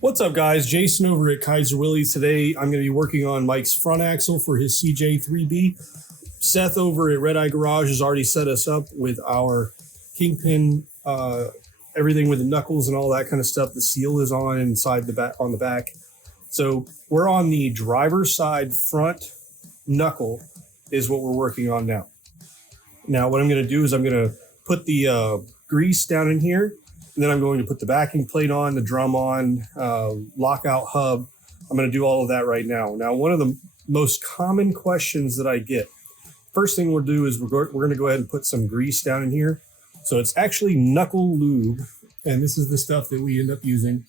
What's up, guys? Jason over at Kaiser Willys. Today I'm going to be working on Mike's front axle for his CJ3B. Seth over at Red Eye Garage has already set us up with our kingpin, everything with the knuckles and all that kind of stuff. The seal is on inside the back, on the back. So we're on the driver's side front knuckle is what we're working on now. Now what I'm going to do is I'm going to put the grease down in here. And then I'm going to put the backing plate on, the drum on, lockout hub. I'm going to do all of that right now. Now, one of the most common questions that I get, first thing we'll do is we're going to go ahead and put some grease down in here. So it's actually Knuckle lube, and this is the stuff that we end up using.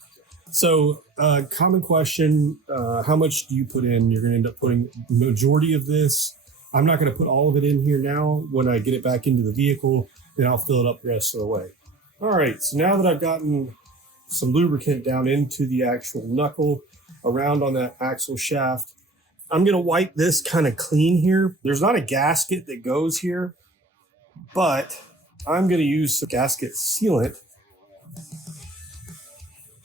So common question, how much do you put in? You're going to end up putting the majority of this. I'm not going to put all of it in here now. When I get it back into the vehicle, then I'll fill it up the rest of the way. All right, so now that I've gotten some lubricant down into the actual knuckle around on that axle shaft, I'm gonna wipe this kind of clean here. There's not a gasket that goes here, but I'm gonna use some gasket sealant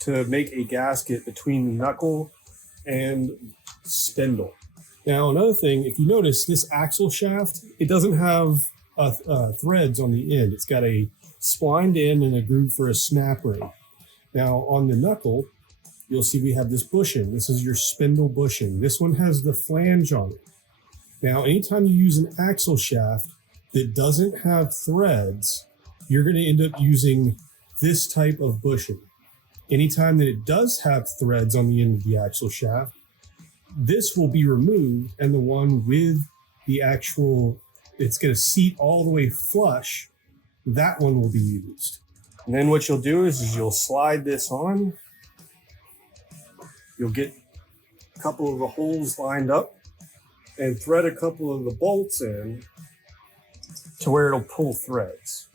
to make a gasket between the knuckle and spindle. Now, another thing, if you notice this axle shaft, it doesn't have threads on the end. It's got a splined end and a groove for a snap ring. Now on the knuckle, you'll see we have this bushing. This is your spindle bushing. This one has the flange on it. Now, anytime you use an axle shaft that doesn't have threads, you're going to end up using this type of bushing. Anytime that it does have threads on the end of the axle shaft, this will be removed, and the one with the actual, it's going to seat all the way flush, that one will be used. And then what you'll do is you'll slide this on. You'll get a couple of the holes lined up and thread a couple of the bolts in to where it'll pull threads.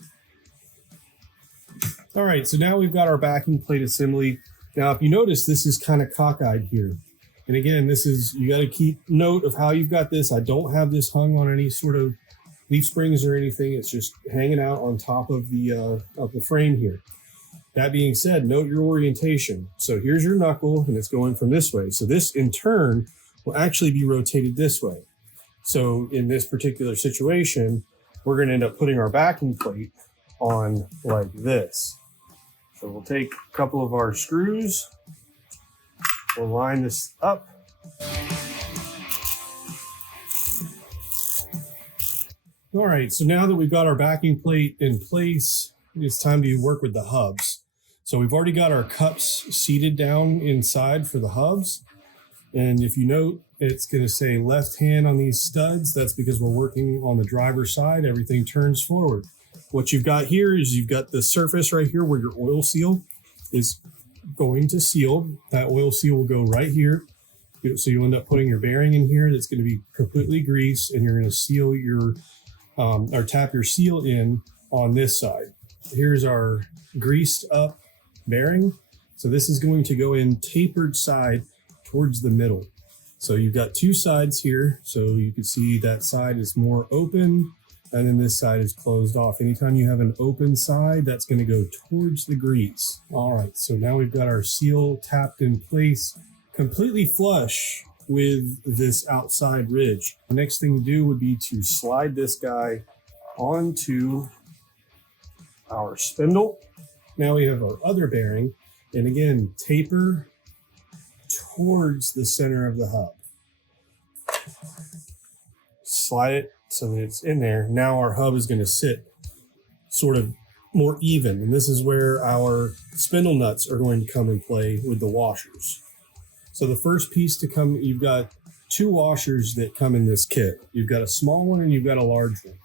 All right, so now we've got our backing plate assembly. Now, if you notice, this is kind of cockeyed here. And again, this is, you got to keep note of how you've got this. I don't have this hung on any sort of leaf springs or anything. It's just hanging out on top of the frame here. That being said, note your orientation. So here's your knuckle, and it's going from this way. So this in turn will actually be rotated this way. So in this particular situation, we're going to end up putting our backing plate on like this. So we'll take a couple of our screws, we'll line this up. All right, so now that we've got our backing plate in place, it's time to work with the hubs. So we've already got our cups seated down inside for the hubs. And if you note, it's going to say left hand on these studs. That's because we're working on the driver's side. Everything turns forward. What you've got here is you've got the surface right here where your oil seal is going to seal. That oil seal will go right here. So you end up putting your bearing in here that's going to be completely greased, and you're going to seal your or tap your seal in on this side. Here's our greased up bearing. So this is going to go in tapered side towards the middle. So you've got two sides here. So you can see that side is more open, and then this side is closed off. Anytime you have an open side, that's going to go towards the grease. All right, so now we've got our seal tapped in place, completely flush with this outside ridge. The next thing to do would be to slide this guy onto our spindle. Now we have our other bearing, and again, taper towards the center of the hub. Slide it so that it's in there. Now our hub is going to sit sort of more even, and this is where our spindle nuts are going to come in play with the washers. So the first piece to come, you've got two washers that come in this kit. You've got a small one and you've got a large one.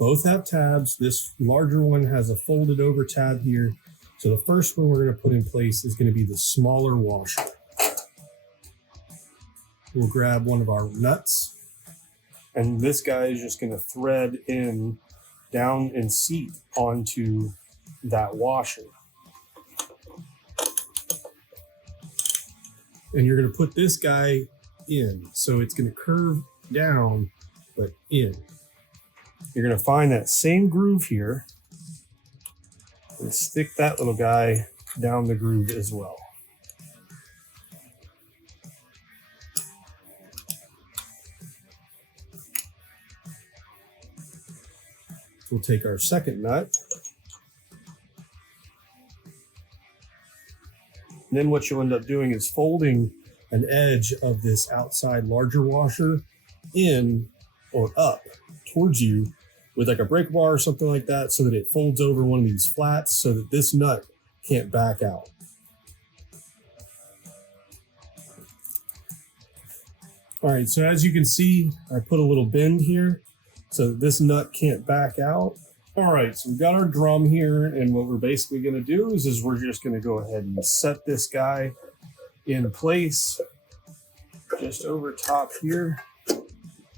Both have tabs. This larger one has a folded over tab here. So the first one we're going to put in place is going to be the smaller washer. We'll grab one of our nuts, and this guy is just going to thread in down and seat onto that washer. And you're going to put this guy in. So it's going to curve down, but in. You're going to find that same groove here and stick that little guy down the groove as well. we'll take our second nut. And then what you'll end up doing is folding an edge of this outside larger washer in or up towards you with like a brake bar or something like that, so that it folds over one of these flats so that this nut can't back out. All right, so as you can see, I put a little bend here so that this nut can't back out. All right, so we've got our drum here, and what we're basically gonna do is we're just gonna go ahead and set this guy in place just over top here.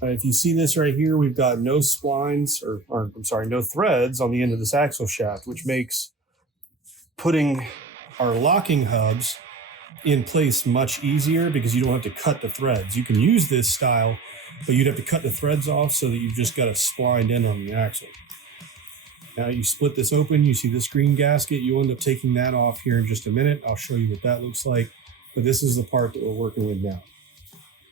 If you see this right here, we've got no splines, or I'm sorry, no threads on the end of this axle shaft, which makes putting our locking hubs in place much easier because you don't have to cut the threads. You can use this style, but you'd have to cut the threads off so that you've just got a splined end on the axle. Now you split this open, you see this green gasket, you'll end up taking that off here in just a minute. I'll show you what that looks like, but this is the part that we're working with now.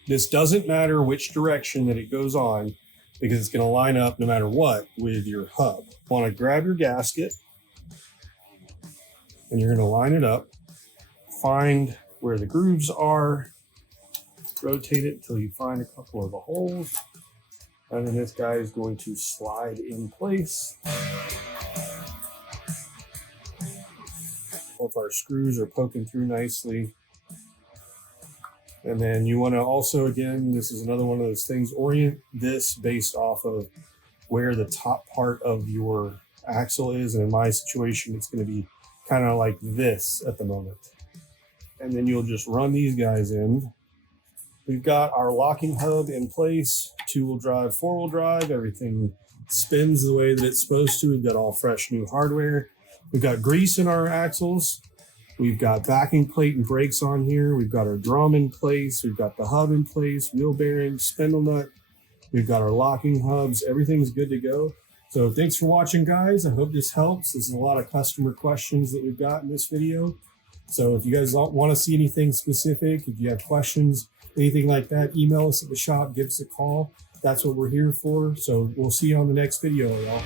This doesn't matter which direction that it goes on because it's going to line up no matter what with your hub. You want to grab your gasket and you're going to line it up, find where the grooves are, rotate it until you find a couple of the holes, and then this guy is going to slide in place. Both our screws are poking through nicely. And then you want to also, again, this is another one of those things, orient this based off of where the top part of your axle is. And in my situation, it's going to be kind of like this at the moment. And then you'll just run these guys in. We've got our locking hub in place, 2-wheel drive, 4-wheel drive, everything spins the way that it's supposed to. We've got all fresh new hardware. We've got grease in our axles. We've got backing plate and brakes on here. We've got our drum in place. We've got the hub in place, wheel bearings, spindle nut. We've got our locking hubs. Everything's good to go. So thanks for watching, guys. I hope this helps. There's a lot of customer questions that we've got in this video. So if you guys want to see anything specific, if you have questions, anything like that, email us at the shop, give us a call. That's what we're here for. So we'll see you on the next video, y'all.